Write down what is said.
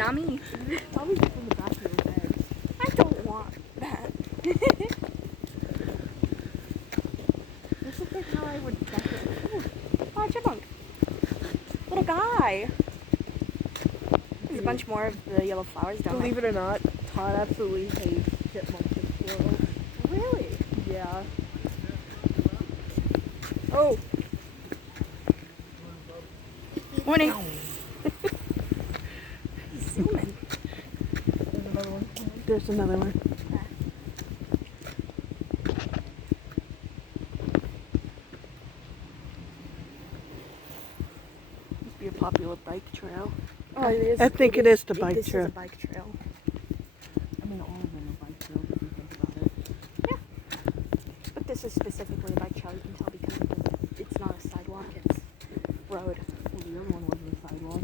not me. Probably just in the back of your head. I don't want that. This is like how I would decorate. Ooh, oh, chipmunk. Little guy. There's a bunch more of the yellow flowers down Believe it or not, Todd absolutely hates chipmunks and squirrels. there. Really? Yeah. Oh. Morning. Zooming. There's another one. There's another one. Must be a popular bike trail. Oh, it is. I think it is the bike This trail. is a bike trail. I mean, all of them are bike trails if you think about it. Yeah. But this is specifically a bike trail. You can tell because it's not a sidewalk. It's road. Well, the other one wasn't a sidewalk.